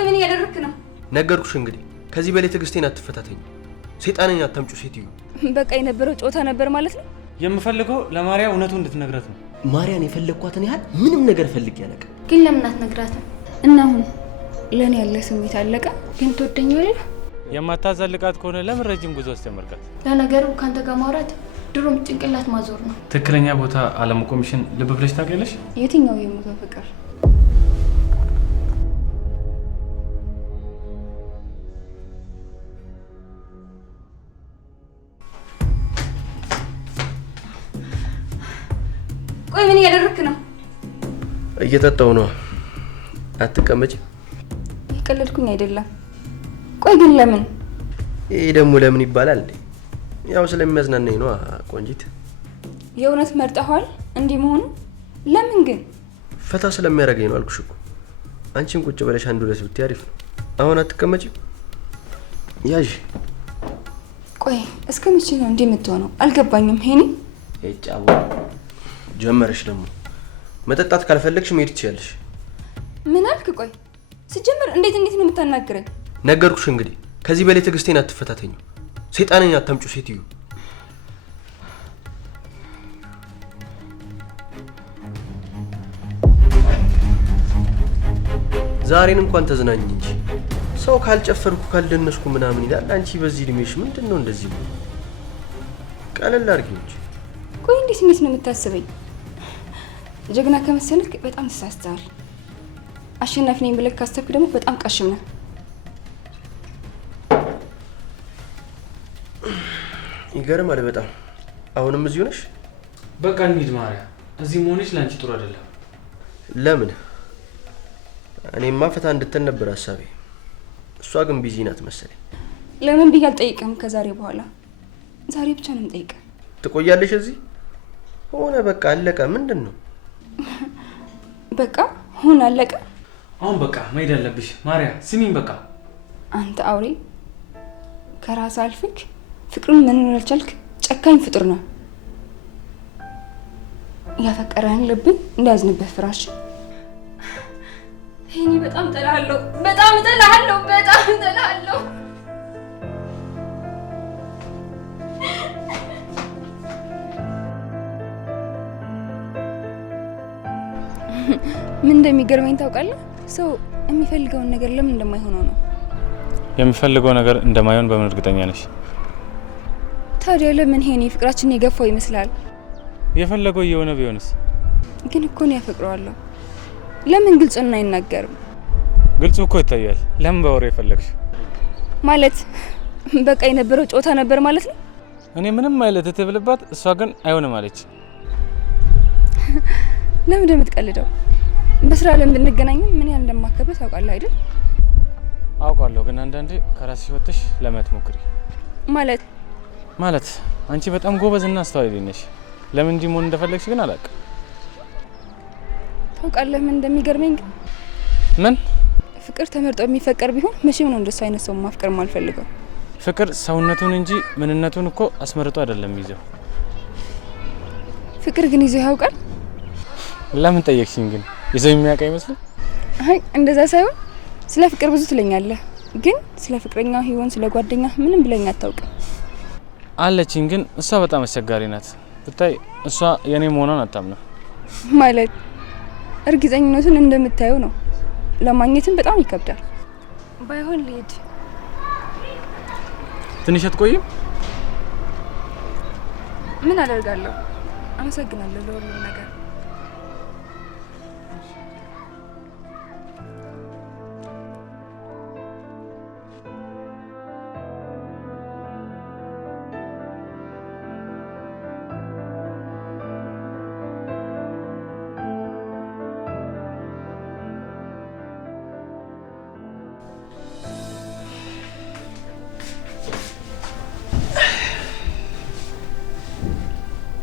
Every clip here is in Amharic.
ቆይ ምን እያደረክ ነው? ነገርኩሽ እንግዲህ ከዚህ በላይ ትዕግስቴን አትፈታተኝ። ሰይጣንን አታምጩ ሴትዮ። በቃ የነበረው ጨዋታ ነበር ማለት ነው። የምፈልገው ለማርያ እውነቱን እንድትነግራት ነው። ማርያን የፈለኳትን ያህል ምንም ነገር ፈልጌ ያለቀ ግን ለምን አትነግራትም? እና አሁን ለኔ ያለ ስሜት አለቀ። ግን ትወደኛለህ? የማታዛልቃት ከሆነ ለምን ረጅም ጉዞ አስተምርካት? ለነገሩ ካንተ ጋር ማውራት ድሮም ጭንቅላት ማዞር ነው። ትክክለኛ ቦታ አለመቆምሽን ልብ ብለሽ ታውቂያለሽ? የትኛው የሞተው ፍቅር? ቆይ ምን እያደረክ ነው? እየጠጣው ነው። አትቀመጪ። ይቀለድኩኝ አይደለም። ቆይ ግን ለምን? ይሄ ደግሞ ለምን ይባላል? ያው ስለሚያዝናናኝ ነው ቆንጂት። የእውነት መርጠሃል እንዲህ መሆኑ? ለምን ግን? ፈታ ስለሚያደርገኝ ነው አልኩሽ እኮ። አንቺም ቁጭ ብለሽ አንዱ ለስ ብትይ አሪፍ ነው። አሁን አትቀመጪ? ያዥ። ቆይ እስከ መቼ ነው እንዲህ የምትሆነው? አልገባኝም። ሄኒ እጫው ጀመረሽ ደግሞ። መጠጣት ካልፈለግሽ መሄድ ትችያለሽ። ምን አልክ? ቆይ ሲጀመር እንዴት ነው የምታናግረኝ? ነገርኩሽ እንግዲህ ከዚህ በላይ ትዕግስቴን አትፈታተኝ። ሰይጣንን አታምጩ ሴትዮ። ዛሬን እንኳን ተዝናኝ እንጂ ሰው ካልጨፈርኩ ካልደነስኩ ምናምን ይላል። አንቺ በዚህ እድሜሽ ምንድነው እንደዚህ? ቀለል አድርጊው እንጂ። ቆይ እንዴት ነው የምታስበኝ? ጀግና ከመሰልክ በጣም ተሳስተሃል። አሸናፊ ነኝ ብለህ ካሰብክ ደግሞ በጣም ቀሽም ነህ። ይገርማል በጣም። አሁንም እዚሁ ነሽ? በቃ እንሂድ ማርያ። እዚህ መሆንሽ ለአንቺ ጥሩ አይደለም። ለምን? እኔማ ፈታ እንድትል ነበር ሀሳቤ። እሷ ግን ቢዚ ናት መሰለኝ። ለምን ብዬ አልጠይቅም። ከዛሬ በኋላ ዛሬ ብቻ ነው የምጠይቅህ። ትቆያለሽ እዚህ? ሆነ በቃ አለቀ። ምንድን ነው? በቃ ሆነ አለቀ። አሁን በቃ መሄድ አለብሽ ማርያ። ስሚኝ በቃ። አንተ አውሬ፣ ከራስ አልፍክ ፍቅሩን መኖር ያልቻልክ ጨካኝ ፍጡር ነው። ያፈቀረህን ልብን እንዳያዝንበት ፍራሽ። እኔ በጣም እጠላሃለሁ፣ በጣም እጠላሃለሁ፣ በጣም እጠላሃለሁ። ምን እንደሚገርመኝ ታውቃለህ? ሰው የሚፈልገውን ነገር ለምን እንደማይሆነው ነው። የሚፈልገው ነገር እንደማይሆን በምን እርግጠኛ ነሽ? ታዲያ ለምን ሄኒ ፍቅራችንን የገፋው ይመስላል? የፈለገው እየሆነ ቢሆንስ? ግን እኮ ነው ያፈቅረዋለሁ። ለምን ግልጹን አይናገርም? ግልጹ እኮ ይታያል። ለምን በወሬ የፈለግሽ? ማለት በቃ የነበረው ጨዋታ ነበር ማለት ነው። እኔ ምንም አይነት ትብልባት፣ እሷ ግን አይሆንም አለች። ለምን እንደምትቀልደው? በስራ ለምን እንገናኝ? ምን ያህል እንደማከብህ ታውቃለህ አይደል? አውቃለሁ፣ ግን አንዳንዴ ከራስሽ ወጥተሽ ለማየት ሞክሪ። ማለት አንቺ በጣም ጎበዝና አስተዋይ ነሽ። ለምን እንዲህ መሆን እንደፈለግሽ ግን አላውቅም። ታውቃለህ ምን እንደሚገርመኝ? ግን ምን? ፍቅር ተመርጦ የሚፈቀር ቢሆን መቼም ነው እንደሱ አይነት ሰው ማፍቀር ማልፈልገው። ፍቅር ሰውነቱን እንጂ ምንነቱን እኮ አስመርጦ አይደለም ይዘው። ፍቅር ግን ይዞ ያውቃል? ለምን ጠየቅሽኝ? ግን ይዘው የሚያውቅ አይመስልም? አይ እንደዛ ሳይሆን ስለ ፍቅር ብዙ ትለኛለህ፣ ግን ስለ ፍቅረኛ ይሆን ስለ ጓደኛ ምንም ብለኝ አታውቅም። አለችኝ፣ ግን እሷ በጣም አስቸጋሪ ናት። ብታይ እሷ የኔ መሆኗን አታምነው። ማለት እርግጠኝነቱን እንደምታየው ነው። ለማግኘትም በጣም ይከብዳል። ባይሆን ልሂድ። ትንሽ አትቆይም? ምን አደርጋለሁ? አመሰግናለሁ ለሁሉም ነገር።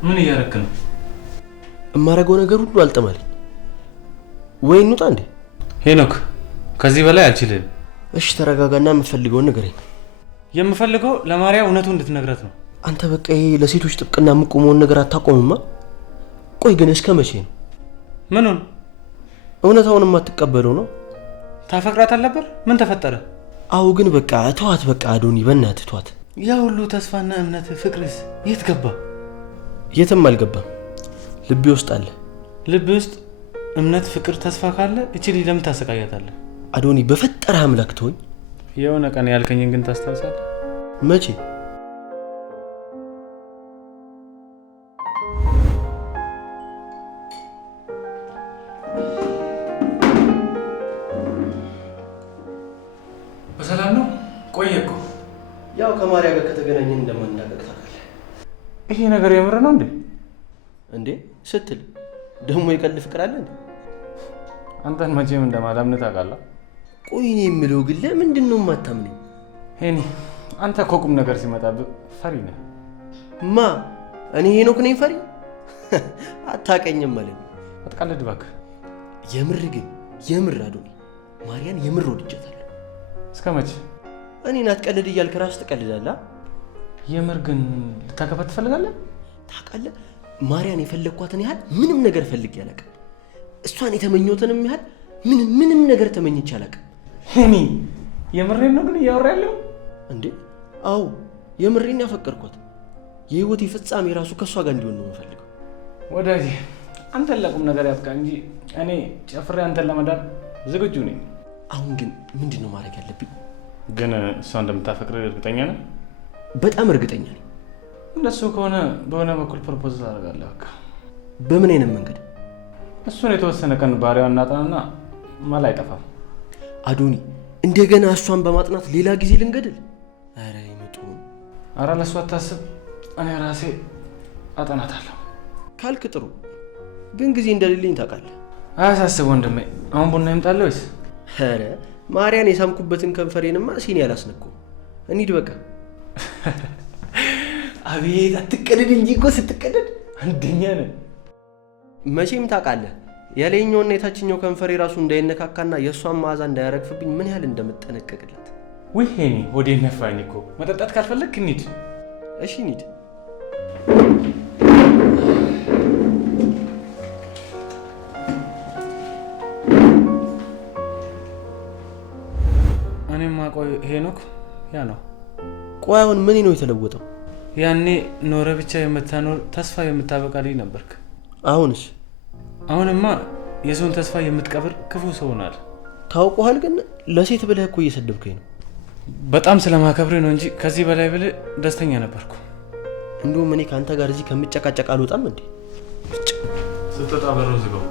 ምን እያደረክ ነው? እማረገው ነገር ሁሉ አልጠማልኝ። ወይ እንውጣ እንዴ? ሄኖክ፣ ከዚህ በላይ አልችልም። እሺ ተረጋጋና የምፈልገውን ንገረኝ። የምፈልገው ለማርያ እውነቱን እንድትነግራት ነው። አንተ በቃ ይሄ ለሴቶች ጥብቅና የምቆመውን ነገር አታቆምማ? ቆይ ግን እስከ መቼ ነው? ምኑን? እውነታውን የማትቀበለው ነው? ታፈቅራት አልነበር? ምን ተፈጠረ? አው ግን በቃ ተዋት፣ በቃ አዶኒ በእናትህ ተዋት። ያ ሁሉ ተስፋና እምነት ፍቅርስ የት ገባ? የትም አልገባም፣ ልቤ ውስጥ አለ። ልብ ውስጥ እምነት፣ ፍቅር፣ ተስፋ ካለ እቺ ልጅ ለምን ታሰቃያታለህ? አዶኒ በፈጠረህ አምላክ ተወኝ። የሆነ ቀን ያልከኝን ግን ታስታውሳለህ? መቼ? በሰላም ነው? ቆየ እኮ። ያው ከማርያ ጋር ከተገናኘን እንደማናቀቅ ታውቃለህ። ይሄ ነገር የምር ነው እንዴ? እንዴ ስትል ደግሞ የቀልድ ፍቅር አለ እንዴ? አንተን መቼም እንደማላምንህ ታውቃለህ። ቆይ እኔ የምለው ግን ለምንድን ነው የማታምነኝ? ሄኒ አንተ እኮ ቁም ነገር ሲመጣብህ ፈሪ ነህ። ማ እኔ ሄኖክ ነኝ ፈሪ? አታውቀኝም ማለት ነው። አትቀልድ እባክህ። የምር ግን የምር አዶኒ ማርያን የምር ወድጃታለሁ። እስከ መቼ? እኔን አትቀልድ እያልክ ራስህ ትቀልዳለህ። የምር ግን ልታገባት ትፈልጋለህ? ታውቃለህ ማርያን የፈለግኳትን ያህል ምንም ነገር ፈልጌ አላውቅም። እሷን የተመኘሁትንም ያህል ምንም ነገር ተመኝቼ አላውቅም። ሄኒ የምሬን ነው ግን እያወራ ያለው እንዴ? አዎ የምሬን ያፈቀርኳት። የህይወቴ ፍጻሜ ራሱ ከእሷ ጋር እንዲሆን ነው የምፈልገው። ወዳጄ አንተን ለቁም ነገር ያብቃ እንጂ እኔ ጨፍሬ አንተን ለመዳን ዝግጁ ነኝ። አሁን ግን ምንድን ነው ማድረግ ያለብኝ? ግን እሷ እንደምታፈቅር እርግጠኛ ነህ? በጣም እርግጠኛ ነኝ። እንደሱ ከሆነ በሆነ በኩል ፕሮፖዝ ታደርጋለህ። በቃ በምን አይነት መንገድ? እሱን የተወሰነ ቀን ባሪያውን እናጠናና መላ አይጠፋም። አዶኒ እንደገና እሷን በማጥናት ሌላ ጊዜ ልንገድል? ኧረ ይመጡም። ኧረ ለእሱ አታስብ፣ እኔ ራሴ አጠናታለሁ ካልክ ጥሩ፣ ግን ጊዜ እንደሌለኝ ታውቃለህ። አያሳስብ ወንድሜ። አሁን ቡና ይምጣልህ ወይስ? ኧረ ማርያን የሳምኩበትን ከንፈሬንማ ሲኒ አላስነኩም። እንሂድ በቃ። አቤት አትቀደድ እንጂ እኮ ስትቀደድ አንደኛ ነህ። መቼም ታውቃለህ የላይኛውና የታችኛው ከንፈሬ ራሱ እንዳይነካካና የእሷን መዓዛ እንዳያረግፍብኝ ምን ያህል እንደምጠነቀቅላት። ውይ ሄኒ ወዴት ነፋኝ እኮ። መጠጣት ካልፈለግክ እንሂድ። እሺ እንሂድ። እኔማ ቆይ ሄኖክ ያ ነው። ቆይ አሁን ምን ነው የተለወጠው? ያኔ ኖረ ብቻ የምታኖር ተስፋ የምታበቃ ልጅ ነበርክ። አሁንስ? አሁንማ የሰውን ተስፋ የምትቀብር ክፉ ሰው ሆናል። ታውቀዋል። ግን ለሴት ብለህ እኮ እየሰደብከኝ ነው። በጣም ስለማከብርህ ነው እንጂ ከዚህ በላይ ብልህ ደስተኛ ነበርኩ። እንዲሁም እኔ ከአንተ ጋር እዚህ ከምጨቃጨቅ አልወጣም እንዴ? ስትወጣ በሩ ዝጋው።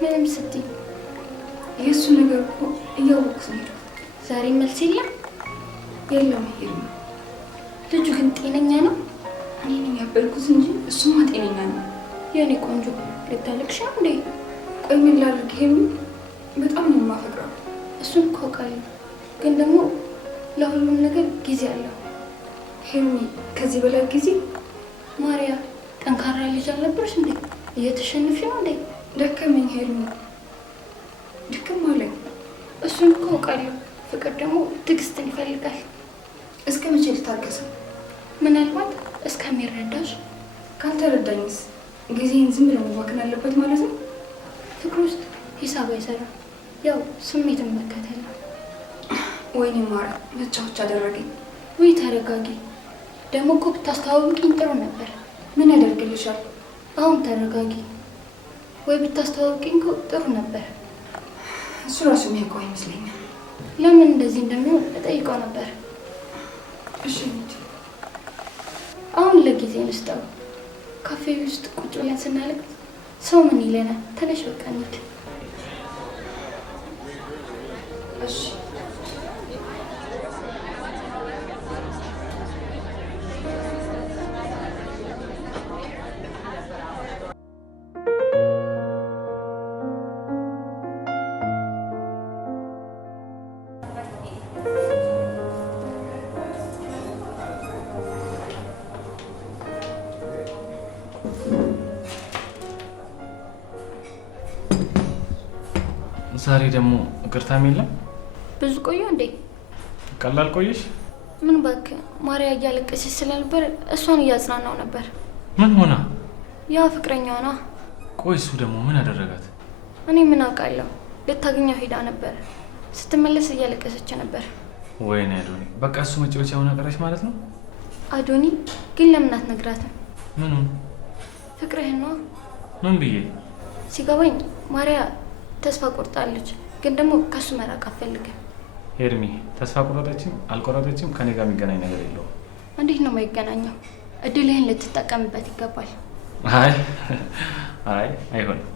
ምንም ስትይ የእሱ ነገር እኮ እያወቅኩት ነው። ዛሬ መልስ የለም ይሄ ልጁ ግን ጤነኛ ነው። እኔ ነኝ ያበልኩት እንጂ እሱማ ጤነኛ ነው። የኔ ቆንጆ ልታለቅሽ እንዴ? ቆይ ምን ላድርግ? ይሄም በጣም ነው የማፈቅረው። እሱን እኮ አውቃለሁ፣ ግን ደግሞ ለሁሉም ነገር ጊዜ አለው። ሄሚ ከዚህ በላይ ጊዜ ማርያ ጠንካራ ልጅ አልነበረሽ እንዴ? እየተሸነፍሽ ነው እንዴ? ደከመኝ ሄሚ፣ ድክም አለኝ። እሱን እኮ አውቃለሁ። ፍቅር ደግሞ ትዕግስትን ይፈልጋል። እስከ መቼ ልታገሰው? ምናልባት እስከሚረዳሽ። ካልተረዳኝስ ጊዜን ዝም ብሎ መባከን አለበት ማለት ነው? ፍቅር ውስጥ ሂሳብ አይሰራም። ያው ስሜትን መከተል ነው። ወይኔ ማራ መጫወቻ አደረገኝ። ወይ ተረጋጊ። ደግሞ እኮ ብታስተዋውቂኝ ጥሩ ነበር። ምን ያደርግልሻል? አሁን ተረጋጊ። ወይ ብታስተዋውቂኝ እኮ ጥሩ ነበር። እሱ ራሱ የሚያውቀው ይመስለኛል። ለምን እንደዚህ እንደሚሆን እጠይቀው ነበር። እሺ እንሂድ። አሁን ለጊዜ እንስጠው። ካፌ ውስጥ ቁጭ ብለን ስናለቅስ ሰው ምን ይለናል? ተነሽ በቃ እንሂድ። እሺ ዛሬ ደግሞ ይቅርታም የለም? ብዙ ቆዩ እንዴ? ቀላል ቆየሽ? ምን ባክ ማርያ እያለቀሰች ስለነበር እሷን እያጽናናው ነበር። ምን ሆና? ያ ፍቅረኛዋ ነው። ቆይ እሱ ደግሞ ምን አደረጋት? እኔ ምን አውቃለሁ። ልታገኘው ሄዳ ነበር። ስትመለስ እያለቀሰች ነበር። ወይኔ አዶኒ፣ በቃ እሱ መጫወቻ ሆና ቀረች ማለት ነው? አዶኒ ግን ለምን አትነግራትም? ምኑን? ፍቅርህን ነው። ምን ብዬ? ሲገባኝ ማርያ ተስፋ ቆርጣለች፣ ግን ደግሞ ከሱ መራቅ አትፈልግም። ሄርሚ ተስፋ ቆረጠችም አልቆረጠችም ከኔ ጋር የሚገናኝ ነገር የለውም። እንዴት ነው የማይገናኘው? እድልህን ልትጠቀምበት ይገባል። አይ አይሆንም።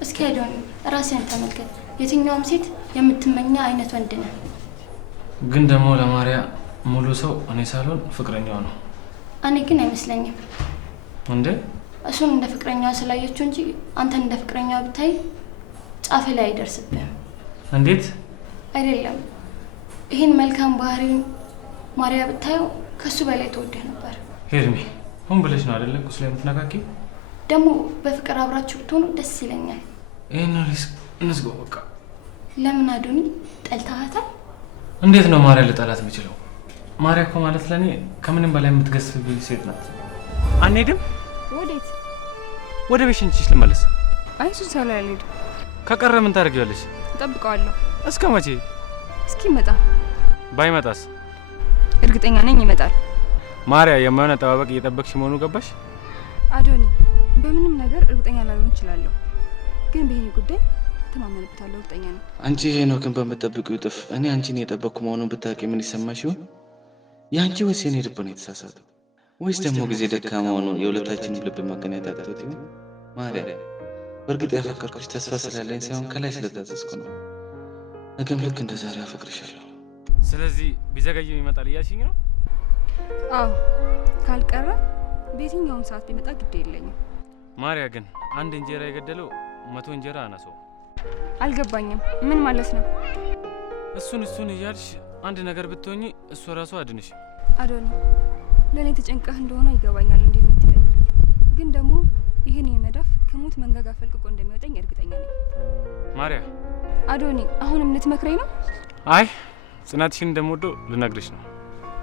እስኪ አዶኒ ራስህን ተመልከት። የትኛውም ሴት የምትመኛ አይነት ወንድ ነህ። ግን ደግሞ ለማርያ ሙሉ ሰው እኔ ሳልሆን ፍቅረኛው ነው። እኔ ግን አይመስለኝም። እንዴ? እሱን እንደ ፍቅረኛዋ ስላየችው እንጂ አንተን እንደ ፍቅረኛዋ ብታይ ጫፍ ላይ አይደርስብህም። እንዴት? አይደለም ይህን መልካም ባህሪ ማርያ ብታየው ከሱ በላይ ተወደህ ነበር። ሄርሚ ሆን ብለሽ ነው አይደለ ቁስሌ የምትነካኪ? ደግሞ በፍቅር አብራችሁ ብትሆኑ ደስ ይለኛል። ይህን ሪስክ እንዝገው በቃ። ለምን አዶኒ ጠልታሃታል? እንዴት ነው ማርያ ልጠላት የምችለው? ማርያ እኮ ማለት ለእኔ ከምንም በላይ የምትገስብኝ ሴት ናት። አንሄድም? ወዴት? ወደ ቤት ሸኝቼሽ ልመለስ። አይ እሱን ሳላይ አልሄድም። ከቀረ ምን ታደርጊዋለሽ? እጠብቀዋለሁ። እስከ መቼ? እስኪመጣ። ባይመጣስ? እርግጠኛ ነኝ ይመጣል። ማርያ የማይሆን አጠባበቅ እየጠበቅሽ መሆኑ ገባሽ? አዶኒ በምንም ነገር እርግጠኛ ላልሆን እችላለሁ፣ ግን በይሄ ጉዳይ ተማመንበታለሁ። እርግጠኛ ነኝ። አንቺ ሄኖክን በምትጠብቂው እጥፍ እኔ አንቺን እየጠበቅኩ መሆኑን ብታውቂ ምን ይሰማሽ ይሆን? የአንቺ ወይስ የኔ ልብ ነው የተሳሳተው? ወይስ ደግሞ ጊዜ ደካማ ሆኖ የሁለታችንን ልብ ማገናኘት አቅቶት ይሆን? ማርያ በእርግጥ ያፈቀርኩሽ ተስፋ ስላለኝ ሳይሆን ከላይ ስለታዘዝኩ ነው። ነገም ልክ እንደ ዛሬ አፈቅርሻለሁ። ስለዚህ ቢዘገይም ይመጣል እያልሽኝ ነው? አዎ ካልቀረ በየትኛውም ሰዓት ቢመጣ ግድ የለኝም። ማርያ ግን አንድ እንጀራ የገደለው 100 እንጀራ አነሰው። አልገባኝም። ምን ማለት ነው? እሱን እያልሽ አንድ ነገር ብትሆኚ እሱ ራሱ አድንሽ። አዶኒ ለእኔ ተጨንቀህ እንደሆነ ይገባኛል እንዴት ምትለኝ፣ ግን ደግሞ ይህን የመዳፍ ከሞት መንጋጋ ፈልቅቆ እንደሚወጣኝ እርግጠኛ ነኝ። ማርያ አዶኒ አሁንም ልትመክረኝ ነው? አይ ጽናትሽን እንደምወደው ልነግርሽ ነው።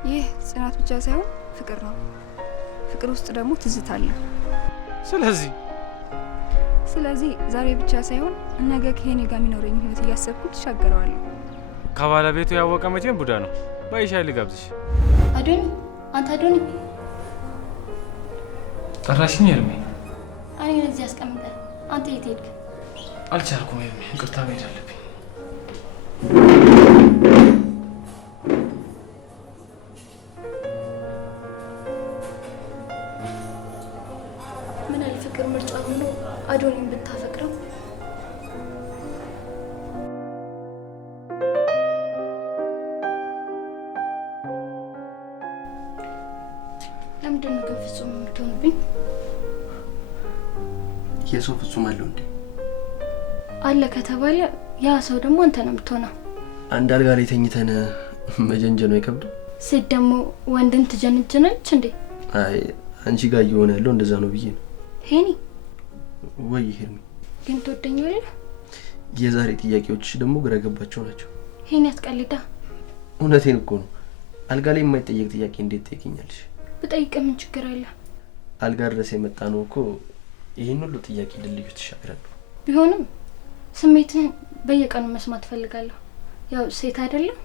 ይህ ጽናት ብቻ ሳይሆን ፍቅር ነው። ፍቅር ውስጥ ደግሞ ትዝታ አለ። ስለዚህ ዛሬ ብቻ ሳይሆን ነገ ከሄኔ ጋር የሚኖረኝ ህይወት እያሰብኩ ትሻገረዋለሁ። ከባለቤቱ ያወቀ መቼም ቡዳ ነው። ባይሻይ ልጋብዝሽ። አዶኒ አንተ አዶኒ ጠራሽኝ? ሄርሚ እኔ እዚህ አስቀምጠ አንተ የት ሄድክ? አልቻልኩም ሄርሚ፣ ይቅርታ መሄድ አለብኝ። ምን አይነት ፍቅር ምርጫ ሆኖ አዶኒን ብታፈቅረው። ለምንድን ነው ግን ፍጹም የምትሆንብኝ? የሰው ፍጹም አለው እንዴ? አለ ከተባለ ያ ሰው ደግሞ አንተ ነው የምትሆነው። አንድ አልጋ ላይ ተኝተን መጀንጀኑ አይከብድም? ሴት ደግሞ ወንድን ትጀነጅናለች እንዴ? አይ አንቺ ጋር እየሆነ ያለው እንደዛ ነው ብዬ ነው። ሄኒ ወይ ሄርሚ ግን ትወደኛለህ? የዛሬ ጥያቄዎችሽ ደግሞ ግራ ገባቸው ናቸው። ሄኒ አትቀልዳ። እውነቴን እኮ ነው። አልጋ ላይ የማይጠየቅ ጥያቄ እንዴት ትጠይቂኛለሽ? ብጠይቅ ምን ችግር አለ? አልጋ ድረስ የመጣ ነው እኮ ይህን ሁሉ ጥያቄ ድልድዩ ተሻግረን። ቢሆንም ስሜትን በየቀኑ መስማት ፈልጋለሁ። ያው ሴት አይደለም።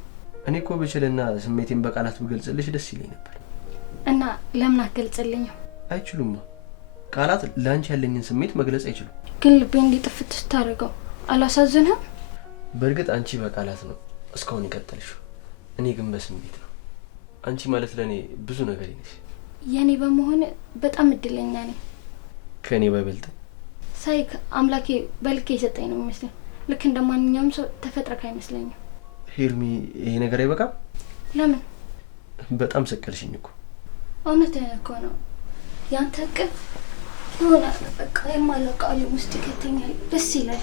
እኔ እኮ ብችልና ስሜቴን በቃላት ብገልጽልሽ ደስ ይለኝ ነበር። እና ለምን አትገልጽልኝም? አይችሉማ። ቃላት ላንቺ ያለኝን ስሜት መግለጽ አይችሉም። ግን ልቤን እንዲጥፍት ስታደርገው አላሳዝንህም? በእርግጥ አንቺ በቃላት ነው እስካሁን የቀጠልሽው፣ እኔ ግን በስሜት ነው። አንቺ ማለት ለእኔ ብዙ ነገር ነሽ። የኔ በመሆን በጣም እድለኛ ነኝ። ከእኔ ባይበልጥ ሳይክ አምላኬ በልኬ የሰጠኝ ነው የሚመስለኝ። ልክ እንደ ማንኛውም ሰው ተፈጥረክ አይመስለኝም። ሄርሚ ይሄ ነገር አይበቃም? ለምን? በጣም ሰቀልሽኝ እኮ። እውነትህን እኮ ነው። ያንተ እቅፍ የሆነ በቃ የማላውቀው ዓለም ውስጥ ይከተኛል። ደስ ይላል።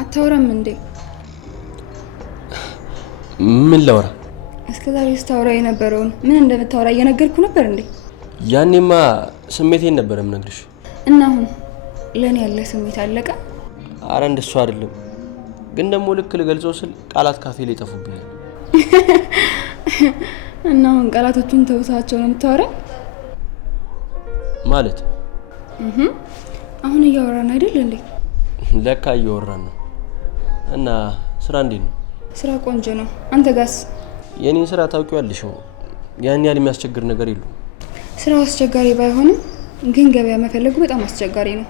አታወራም እንዴ? ምን ላውራ? እስከዛሬ ስታወራ የነበረውን ምን እንደምታወራ እየነገርኩ ነበር እንዴ? ያኔማ ስሜቴን ነበር የምነግርሽ። እና አሁን ለኔ ያለ ስሜት አለቀ? አረ እንደሱ አይደለም፣ ግን ደግሞ ልክ ልገልጸው ስል ቃላት ካፌ ላይ ጠፉብኛል። እና አሁን ቃላቶቹን ተውሳቸው ነው የምታወራ ማለት? አሁን እያወራን አይደል እንዴ? ለካ እያወራን ነው። እና ስራ እንዴት ነው? ስራ ቆንጆ ነው። አንተ ጋስ? የኔን ስራ ታውቂዋለሽ፣ ያን ያህል የሚያስቸግር ነገር የለውም። ስራው አስቸጋሪ ባይሆንም ግን ገበያ መፈለጉ በጣም አስቸጋሪ ነው።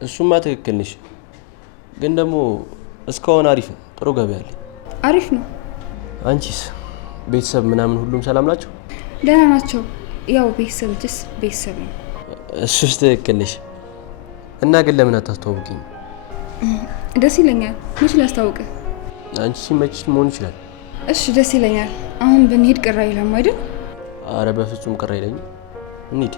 እሱማ ትክክል ነሽ፣ ግን ደግሞ እስካሁን አሪፍ ነው። ጥሩ ገበያ አለ። አሪፍ ነው። አንቺስ? ቤተሰብ ምናምን ሁሉም ሰላም ናቸው? ደህና ናቸው። ያው ቤተሰብስ ቤተሰብ ነው። እሱስ ትክክል ነሽ። እና ግን ለምን አታስተዋውቂኝ? ደስ ይለኛል። መች ላስታውቅህ? አንቺ ሲመችሽ መሆን ይችላል። እሺ ደስ ይለኛል። አሁን ብንሄድ ቅር አይልም አይደል? አረ በፍጹም ቅር አይለኝም። እንሂድ።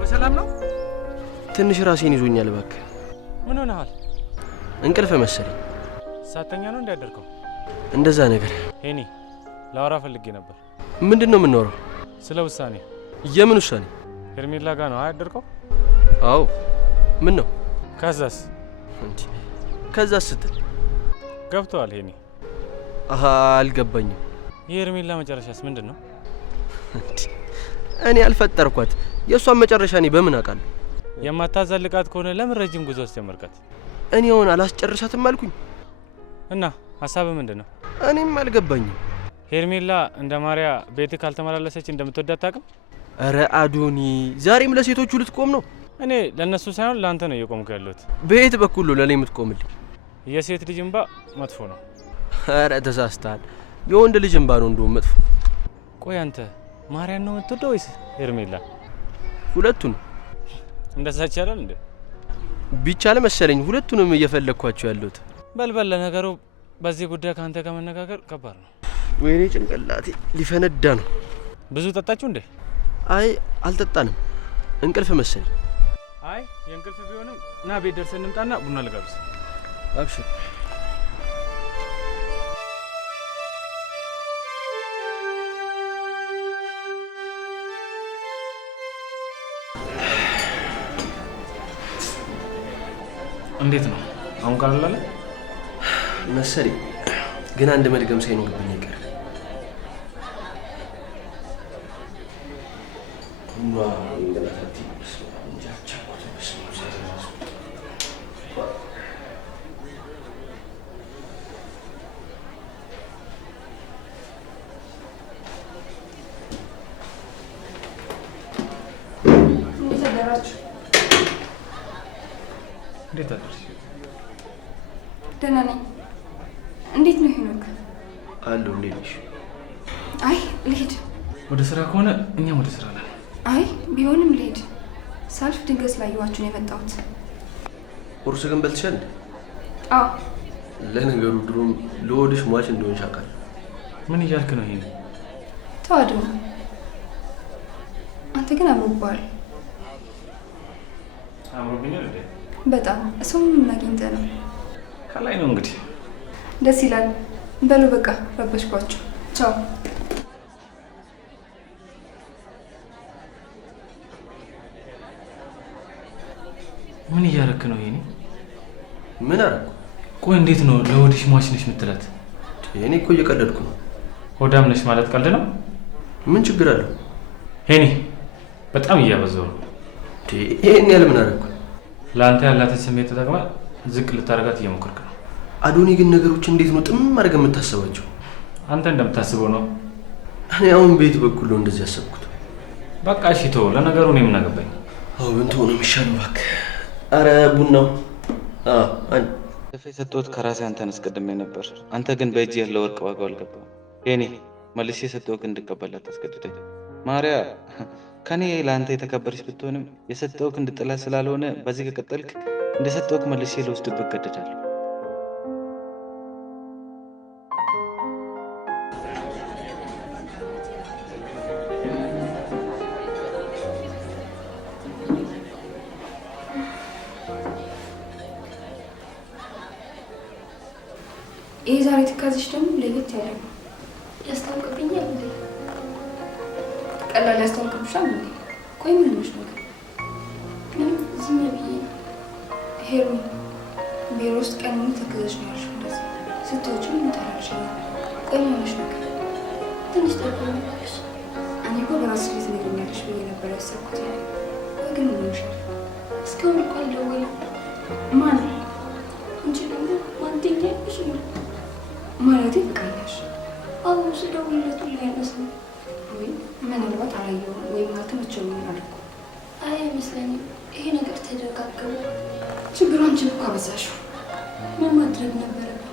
በሰላም ነው? ትንሽ ራሴን ይዞኛል እባክህ። ምን ሆነሃል? እንቅልፍ መሰለኝ። ሳተኛ ነው እንዳያደርገው? እንደዛ ነገር። ሄኒ ላወራ ፈልጌ ነበር። ምንድን ነው የምናወራው? ስለ ውሳኔ። የምን ውሳኔ? ሄርሜላ ጋር ነው አያደርገው? አዎ። ምን ነው? ከዛስ? ከዛስ ስትል ገብተዋል ሄኒ? አሃ አልገባኝም። የሄርሜላ መጨረሻስ ምንድን ነው? እኔ አልፈጠርኳት። የእሷን መጨረሻ እኔ በምን አውቃለሁ? የማታዛልቃት ከሆነ ለምን ረጅም ጉዞ አስጀመርካት? እኔ አሁን አላስጨርሳትም አልኩኝ። እና ሀሳብህ ምንድን ነው? እኔም አልገባኝም። ሄርሜላ እንደ ማርያ ቤት ካልተመላለሰች እንደምትወዳት ታውቅም? እረ አዶኒ ዛሬም ለሴቶቹ ልትቆም ነው? እኔ ለእነሱ ሳይሆን ለአንተ ነው እየቆምኩ ያለሁት። በየት በኩል ነው ለእኔ የምትቆምልኝ? የሴት ልጅ እንባ መጥፎ ነው። እረ ተሳስተሃል። የወንድ ልጅ እንባ ነው እንደውም መጥፎ። ቆይ አንተ ማርያን ነው የምትወደው ወይስ ሄርሜላ? ሁለቱን። እንደዛ ይቻላል እንዴ? ቢቻል መሰለኝ ሁለቱንም እየፈለግኳቸው ያለሁት። በልበል። ለነገሩ በዚህ ጉዳይ ከአንተ ጋር መነጋገር ከባድ ነው። ወይኔ ጭንቅላቴ ሊፈነዳ ነው። ብዙ ጠጣችሁ እንዴ? አይ አልጠጣንም፣ እንቅልፍ መሰለኝ። አይ የእንቅልፍ ቢሆንም ና ቤት ደርሰን እንምጣና ቡና ልጋብዝ። አብሽር። እንዴት ነው አሁን? ቀለል አለ መሰለኝ፣ ግን አንድ መድገም ሳይኖርብኝ ይቀር። እንዴት አደርሽ? ደህና ነኝ። እንዴት ነው ሄኖክ? አለሁ። እንዴት ነሽ? አይ ልሂድ። ወደ ስራ ከሆነ እኛም ወደ ስራ ነን። አይ ቢሆንም ልሂድ። ሳልፍ ድንገት ስላየኋችሁ ነው የመጣሁት። ቁርስ ግን በልተሻል? አዎ። ለነገሩ ድሮም ለወድሽ ሟች እንደሆንሽ አውቃለሁ። ምን እያልክ ነው? ይሄን ተዋዶ አንተ ግን አምሮብሃል። አምሮብኛል እንዴ? በጣም ሰው ምን አግኝተህ ነው? ከላይ ነው እንግዲህ። ደስ ይላል። በሉ በቃ ረበሽኳችሁ። ቻው። ምን እያረክ ነው? ይሄኔ ምን አደረኩ? ቆይ እንዴት ነው ለወዲሽ ሟች ነሽ የምትላት? እኔ እኮ እየቀለድኩ ነው። ሆዳም ነሽ ማለት ቀልድ ነው? ምን ችግር አለው? ሄኒ በጣም እያበዛው ነው። ይሄን ያህል ምን አደረኩ? ለአንተ ያላትን ስሜት ተጠቅመህ ዝቅ ልታደርጋት እየሞከርክ ነው። አዶኒ ግን ነገሮች እንዴት ነው ጥም አድርገህ የምታስባቸው? አንተ እንደምታስበው ነው። እኔ አሁን ቤት በኩል ነው እንደዚህ ያሰብኩት። በቃ እሺ ተው። ለነገሩ እኔ ምን አገባኝ? አዎ እንትን ሆኖ የሚሻለው እባክህ። አረ ቡናው አንድ ተፈ የሰጠሁት ከራሴ አንተን አስቀድሜ ነበር። አንተ ግን በእጅ ያለው ወርቅ ዋጋው አልገባም። የኔ መልሼ የሰጠሁት እንድቀበላት አስገድደኝ። ማርያ ከኔ ለአንተ የተከበረች ብትሆንም የሰጠሁት እንድጥላት ስላልሆነ በዚህ ከቀጠልክ እንደሰጠሁህ መልሼ ልወስድብህ እገደዳለሁ። ይህ ዛሬ ትካዝሽ ደግሞ ለየት ያለ ነው። ያስታውቅብኛል እንዴ? ቀላል ያስታውቅብሻል እንዴ? ቆይ ምን ሆነሽ ነው? ምንም ዝም ብዬ ነው። ሄሩ ቢሮ ውስጥ ቀን ሙሉ ተክዘሽ ነው ያልሽው። እንደዚህ ስትወጪም እንጠራልሻለን። ቆይ ምን ሆነሽ ነው? ትንሽ ጠብቂኝ። እኔ እኮ በራስሽ ላይ ትነግሪኛለሽ ብዬ ነበር ያሰብኩት። ቆይ ግን ምን ሆነሻል? እስካሁን እኮ አልደወለም። ማን እንጂ ደግሞ ማንተኛ ይሽ ነው ማለት ፍቅረኛሽ? አዎ ስደውልለት ሁሌ አይመስልም። ወይ ምናልባት አላየሁም ወይም አልተመቸውም ይሆናል እኮ። አይ አይመስለኝም። ይሄ ነገር ተደጋገመ። ችግሩ አንቺን እኮ አበዛሽው። ምን ማድረግ ነበረብኝ?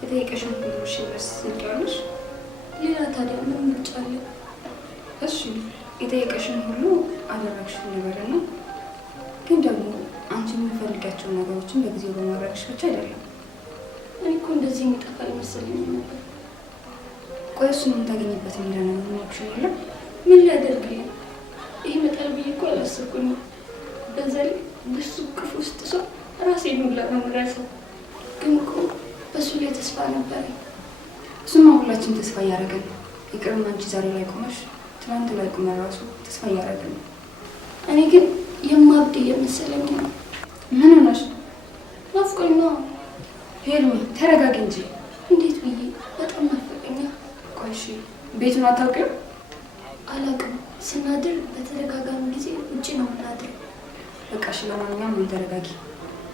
የጠየቀሽን ሁሉ እሺ ብለሽ ትዘጊዋለሽ? ሌላ ታዲያ ምን ምርጫ አለ? እሺ የጠየቀሽን ሁሉ አደረግሽው ነበርና ግን ደግሞ አንቺ የምፈልጋቸውን ነገሮችን በጊዜው በማድረግሽ ብቻ አይደለም። እኔ እኮ እንደዚህ የሚጠፋ አይመስለኝም ነበር። ቆይ እሱን የምታገኝበት እንደነው ምን ኦፕሽን የለም? ምን ሊያደርግልኝ? ይሄ መጣል ብዬ እኮ አላሰብኩኝም። በዛ ላይ በሱ ክፉ ውስጥ ሰው ራሴን ሁላ ነው የምረሳው። ግን እኮ በሱ ላይ ተስፋ ነበረኝ። እሱማ ሁላችን ተስፋ እያደረገን ነው። ይቅርና አንቺ ዛሬ ላይ ቆመሽ ትናንት ላይ ቆመ ራሱ ተስፋ እያደረገን ነው። እኔ ግን የማብድ እየመሰለኝ ነው። ምን ሆነሽ? ናፍቆኝ ነው። ሄርሚ ተረጋጊ እንጂ። እንዴት ብዬ? በጣም ናፈቀኛ። ቆይ እሺ ቤቱን አታውቂውም? አላውቅም። ስናድር በተደጋጋሚ ጊዜ ውጭ ነው የምናድረው። በቃ እሺ ለማንኛውም ምን ተረጋጊ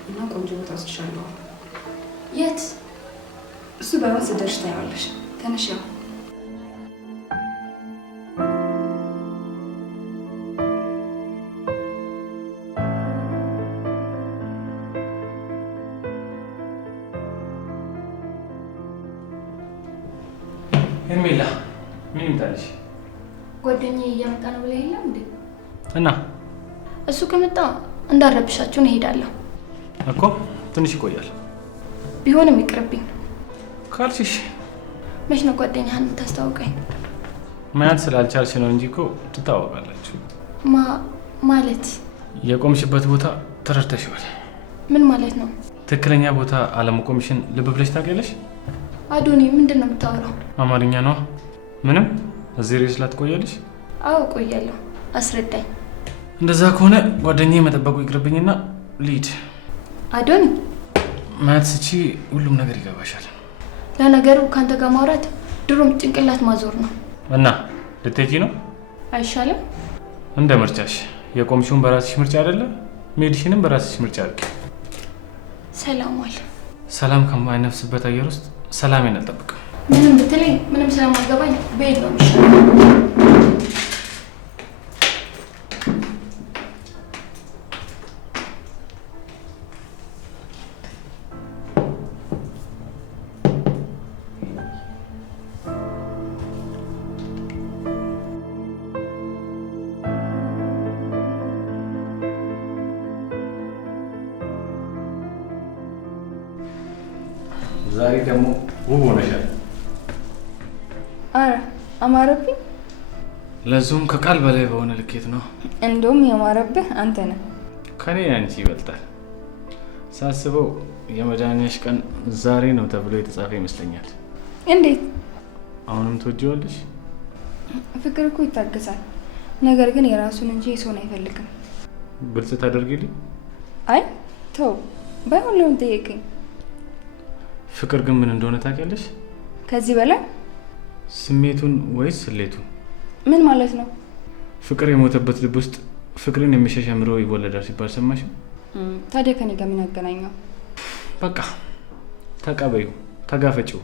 እና ቆንጆ ቦታ ወስድሻለሁ። የት? እሱ ባይሆን ስትደርሽ ታያለሽ። ተነሽ። ያው ሄርሜላ ምን ይምጣልሽ? ጓደኛዬ እየመጣ ነው ብለህ የለም እንዴ? እና እሱ ከመጣ እንዳረብሻችሁ እሄዳለሁ እኮ ትንሽ ይቆያል። ቢሆንም ይቅርብኝ ካልሽሽ። መች ነው ጓደኛህን የምታስተዋውቀኝ? ማያት ስላልቻልሽ ነው እንጂ እኮ ትታወቃላችሁ። ማለት የቆምሽበት ቦታ ተረድተሽዋል። ምን ማለት ነው? ትክክለኛ ቦታ አለመቆምሽን ልብ ብለሽ ታውቂያለሽ? አዶኒ ምንድን ነው የምታወራው? አማርኛ ነው። ምንም እዚህ ሬስ ላትቆያለሽ? አዎ ቆያለሁ። አስረዳኝ። እንደዛ ከሆነ ጓደኛዬ መጠበቁ ይቅርብኝና ልሂድ። አዶኒ ማያት ስቺ ሁሉም ነገር ይገባሻል። ለነገሩ ከአንተ ጋር ማውራት ድሮም ጭንቅላት ማዞር ነው። እና ልትሄጂ ነው? አይሻልም? እንደ ምርጫሽ። የቆምሽውን በራስሽ ምርጫ አይደለ? ሜዲሽንም በራስሽ ምርጫ አድርጊ። ሰላም ዋል። ሰላም ከማይነፍስበት አየር ውስጥ ሰላሜን አልጠብቅም። ምንም ብትለኝ ምንም ስለማገባኝ በሄድ ነው የሚሻለው። ዛሬ ደግሞ ውብ ሆነሻል። አረ አማረብኝ። ለዙም ከቃል በላይ በሆነ ልኬት ነው። እንደውም ያማረብህ አንተ ነህ። ከኔ አንቺ ይበልጣል። ሳስበው የመዳኛሽ ቀን ዛሬ ነው ተብሎ የተጻፈ ይመስለኛል። እንዴት? አሁንም ትወጂዋለሽ? ፍቅር እኮ ይታገሳል። ነገር ግን የራሱን እንጂ የሰውን አይፈልግም። ግልጽ ታደርጊልኝ? አይ ተው፣ ባይሆን ለምን ጠየቀኝ? ፍቅር ግን ምን እንደሆነ ታውቂያለሽ? ከዚህ በላይ ስሜቱን ወይስ ስሌቱን? ምን ማለት ነው? ፍቅር የሞተበት ልብ ውስጥ ፍቅርን የሚሸሽ አእምሮ ይወለዳል ሲባል ሰማሽ? ታዲያ ከኔ ጋር ምን ያገናኘው? በቃ ተቀበዩ፣ ተጋፈጪው።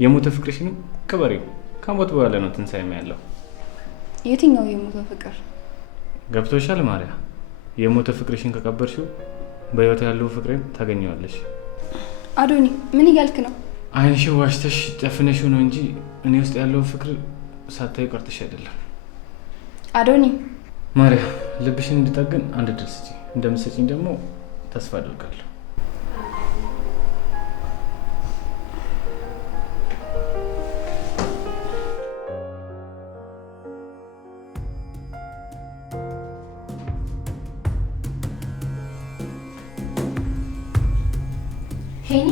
የሞተ ፍቅርሽንም ክበሪው። ከሞት በኋላ ነው ትንሣኤም ያለው። የትኛው የሞተ ፍቅር? ገብቶሻል ማርያ? የሞተ ፍቅርሽን ከቀበርሽው በህይወት ያለው ፍቅሬን ታገኘዋለሽ። አዶኒ ምን እያልክ ነው? አይንሽ ዋሽተሽ ጨፍነሽው ነው እንጂ እኔ ውስጥ ያለውን ፍቅር ሳታይ ቀርተሽ አይደለም። አዶኒ ማርያ ልብሽን እንድጠግን አንድ ድል ስጪ። እንደምትሰጪኝ ደግሞ ተስፋ አደርጋለሁ። ሄኒ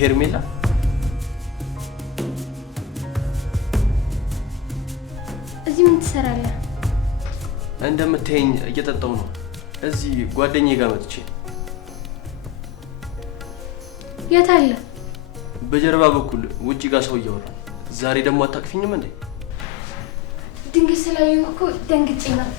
ሄርሜላ እዚህ ምን ትሰራለህ? እንደምትይኝ እየጠጣው ነው። እዚህ ጓደኛዬ ጋር መጥቼ። የት አለ? በጀርባ በኩል ውጪ ጋር ሰው እያወራ። ዛሬ ደግሞ አታቅፊኝም እንዴ? ድንገት ስላየሁ እኮ ደንግጬ ነው።